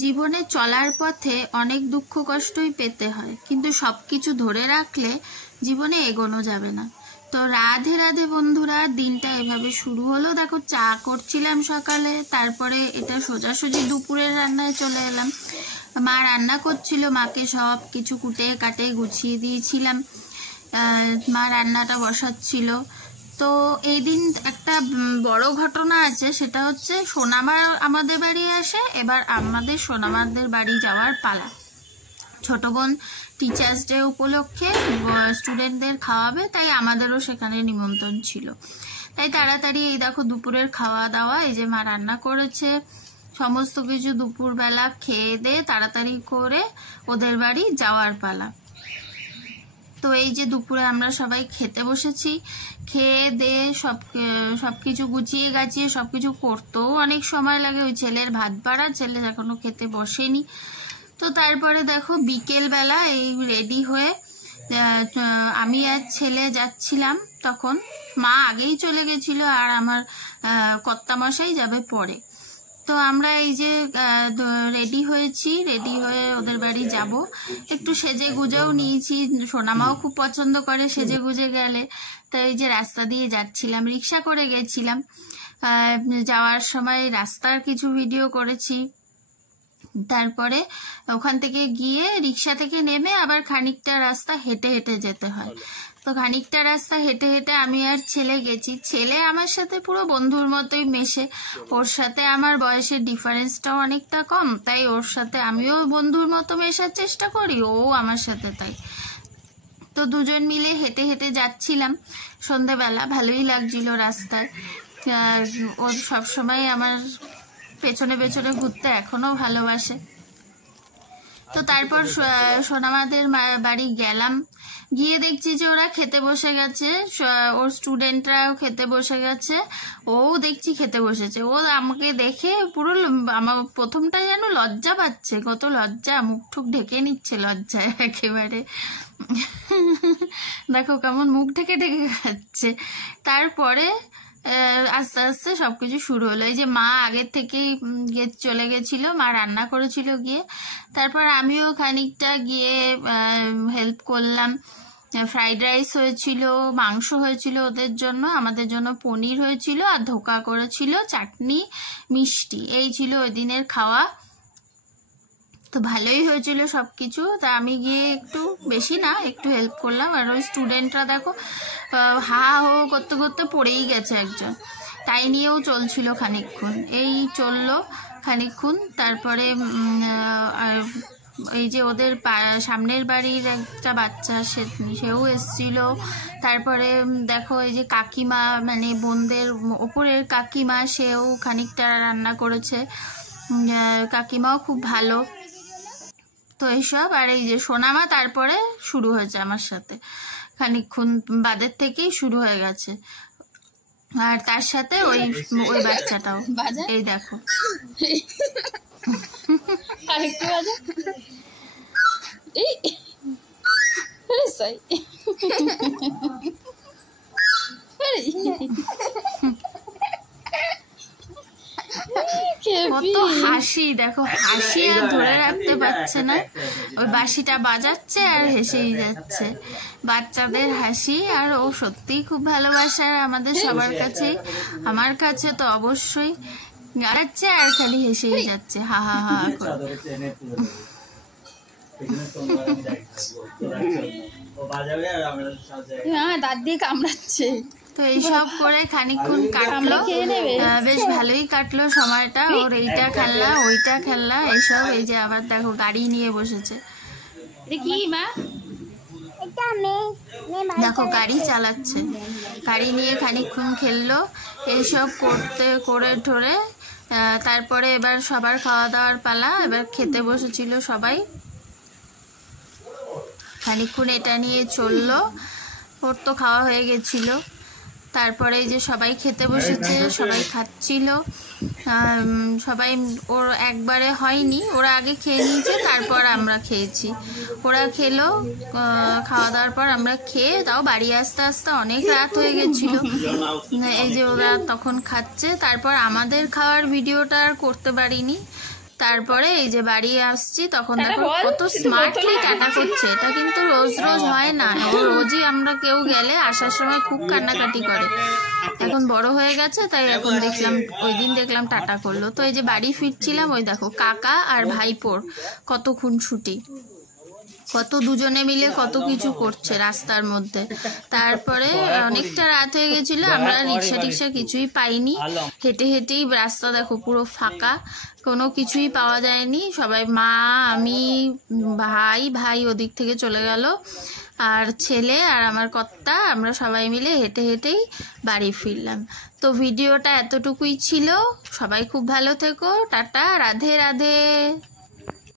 জীবনে চলার পথে অনেক দুঃখ কষ্টই পেতে হয়, কিন্তু সবকিছু ধরে রাখলে জীবনে এগোনো যাবে না। তো রাধে রাধে বন্ধুরা, দিনটা এভাবে শুরু হলো। দেখো চা করছিলাম সকালে, তারপরে এটা সোজাসুজি দুপুরের রান্নায় চলে এলাম। মা রান্না করছিল, মাকে সব কিছু কুটে কাটে গুছিয়ে দিয়েছিলাম। মা রান্নাটা বসাচ্ছিল। তো এই দিন একটা বড় ঘটনা আছে, সেটা হচ্ছে সোনামা আমাদের বাড়ি আসে। এবার আমাদের সোনামাদের বাড়ি যাওয়ার পালা। ছোট বোন টিচার্স ডে উপলক্ষে স্টুডেন্টদের খাওয়াবে, তাই আমাদেরও সেখানে নিমন্ত্রণ ছিল। তাই তাড়াতাড়ি এই দেখো দুপুরের খাওয়া দাওয়া, এই যে মা রান্না করেছে, সমস্ত কিছু দুপুরবেলা খেয়ে দিয়ে তাড়াতাড়ি করে ওদের বাড়ি যাওয়ার পালা। তো এই যে দুপুরে আমরা সবাই খেতে বসেছি। খেয়ে দিয়ে সব কিছু গুছিয়ে গাছিয়ে সব কিছু করতেও অনেক সময় লাগে। ওই ছেলের ভাত বাড়া, ছেলে এখনো খেতে বসেনি। তো তারপরে দেখো বিকেলবেলা এই রেডি হয়ে আমি আর ছেলে যাচ্ছিলাম। তখন মা আগেই চলে গেছিল আর আমার কর্তামশাই যাবে পরে। তো আমরা এই যে রেডি হয়েছি, রেডি হয়ে ওদের বাড়ি যাব। একটু সেজে গুজেও নিয়েছি, সোনামাও খুব পছন্দ করে সেজে গুজে গেলে। তো এই যে রাস্তা দিয়ে যাচ্ছিলাম, রিক্সা করে গেছিলাম। যাওয়ার সময় রাস্তার কিছু ভিডিও করেছি। তারপরে ওখান থেকে গিয়ে রিক্সা থেকে নেমে আবার খানিকটা রাস্তা হেঁটে হেঁটে যেতে হয়। তো খানিকটা রাস্তা হেঁটে হেঁটে আমি আর ছেলে গেছি। ছেলে আমার সাথে পুরো বন্ধুর মতোই মেশে, ওর সাথে আমার বয়সের ডিফারেন্সটাও অনেকটা কম, তাই ওর সাথে আমিও বন্ধুর মতো মেশার চেষ্টা করি, ও আমার সাথে তাই। তো দুজন মিলে হেঁটে হেঁটে যাচ্ছিলাম সন্ধেবেলা, ভালোই লাগছিল রাস্তায়। ও সবসময় আমার পেছনে পেছনে ঘুরতে এখনো ভালোবাসে। তো তারপর সোনামাদের বাড়ি গেলাম, গিয়ে দেখছি যে ওরা খেতে বসে গেছে, ওর স্টুডেন্টরাও খেতে বসে গেছে, ও দেখছি খেতে বসেছে। ও আমাকে দেখে পুরো আমার প্রথমটা যেন লজ্জা পাচ্ছে, কত লজ্জা, মুখ ঠুক ঢেকে নিচ্ছে লজ্জায় একেবারে। দেখো কেমন মুখ ঢেকে ঢেকে খাচ্ছে। তারপরে আস্তে আস্তে সবকিছু শুরু হলো। এই যে মা আগের থেকেই চলে গেছিল, মা রান্না করেছিল গিয়ে। তারপর আমিও খানিকটা গিয়ে হেল্প করলাম। ফ্রাইড রাইস হয়েছিল, মাংস হয়েছিল ওদের জন্য, আমাদের জন্য পনির হয়েছিল, আর ধোকা করেছিল, চাটনি, মিষ্টি। এই ছিল ওই দিনের খাওয়া। তো ভালোই হয়েছিল সবকিছু। তা আমি গিয়ে একটু, বেশি না, একটু হেল্প করলাম। আর ওই স্টুডেন্টরা দেখো হা হো করতে করতে পড়েই গেছে একজন, তাই নিয়েও চলছিল খানিকক্ষণ। এই চললো খানিকক্ষণ। তারপরে এই যে ওদের সামনের বাড়ির একটা বাচ্চা, সেও এসছিল। তারপরে দেখো এই যে কাকিমা, মানে বোনদের ওপরের কাকিমা, সেও খানিকটা রান্না করেছে। কাকিমাও খুব ভালো। তো এইসব। আর এই যে সোনামা তারপরে শুরু হয়েছে আমার সাথে, খানিকক্ষণ বাদের থেকেই শুরু হয়ে গেছে। আর তার সাথে ওই বাচ্চাটাও, এই দেখো। আরেকটু বাজা। কত হাসি, দেখো হাসি আর ধরে রাখতে পারছে না, ওই বাঁশিটা বাজাচ্ছে আর হেসেই যাচ্ছে। বাচ্চাদের হাসি, আর ও সত্যিই খুব ভালোবাসার আমাদের সবার কাছে, আমার কাছে তো অবশ্যই। গাড়াচ্ছে আর খালি হেসেই যাচ্ছে, হা হা হা করে। দাঁত দিয়ে কামড়াচ্ছে। তো এইসব করে খানিকক্ষণ কাটলো, বেশ ভালোই কাটলো সময়টা। ওর এইটা খেললা, ওইটা খেললা, এইসব। এই যে আবার দেখো গাড়ি নিয়ে বসেছে, দেখি মা, দেখো গাড়ি চালাচ্ছে, গাড়ি নিয়ে খানিকক্ষণ খেললো। এইসব করতে করে ঠোরে তারপরে এবার সবার খাওয়া দাওয়ার পালা। এবার খেতে বসেছিল সবাই, খানিকক্ষণ এটা নিয়ে চললো। ওর তো খাওয়া হয়ে গেছিল। তারপরে এই যে সবাই খেতে বসেছে, সবাই খাচ্ছিল। সবাই, ওর একবারে হয়নি, ওরা আগে খেয়ে নিয়েছে, তারপর আমরা খেয়েছি। ওরা খেলো, খাওয়া দাওয়ার পর আমরা খেয়ে, তাও বাড়ি আসতে আসতে অনেক রাত হয়ে গেছিল। এই যে ওরা তখন খাচ্ছে। তারপর আমাদের খাওয়ার ভিডিওটা আর করতে পারিনি, তারপরে এই যে বাড়ি আসছি তখন দেখো কত স্মার্টলি টাটা করছে। এটা কিন্তু রোজ রোজ হয় না, ও রোজই আমরা কেউ গেলে আসার সময় খুব কান্নাকাটি করে। এখন বড় হয়ে গেছে তাই এখন দেখলাম, ওই দিন দেখলাম টাটা করলো। তো এই যে বাড়ি ফিরছিলাম, ওই দেখো কাকা আর ভাইপোর কত খুনসুটি, কত দুজনে মিলে কত কিছু করছে রাস্তার মধ্যে। তারপরে অনেকটা রাত হয়ে গেছিল, আমরা রিক্সা টিক্সা কিছুই পাইনি, হেঁটে হেঁটেই রাস্তা দেখো পুরো ফাঁকা, কোনো কিছুই পাওয়া যায়নি। সবাই মা, আমি, ভাই ওদিক থেকে চলে গেল, আর ছেলে আর আমার কর্তা, আমরা সবাই মিলে হেঁটে হেঁটেই বাড়ি ফিরলাম। তো ভিডিওটা এতটুকুই ছিল। সবাই খুব ভালো থেকো, টাটা, রাধে রাধে।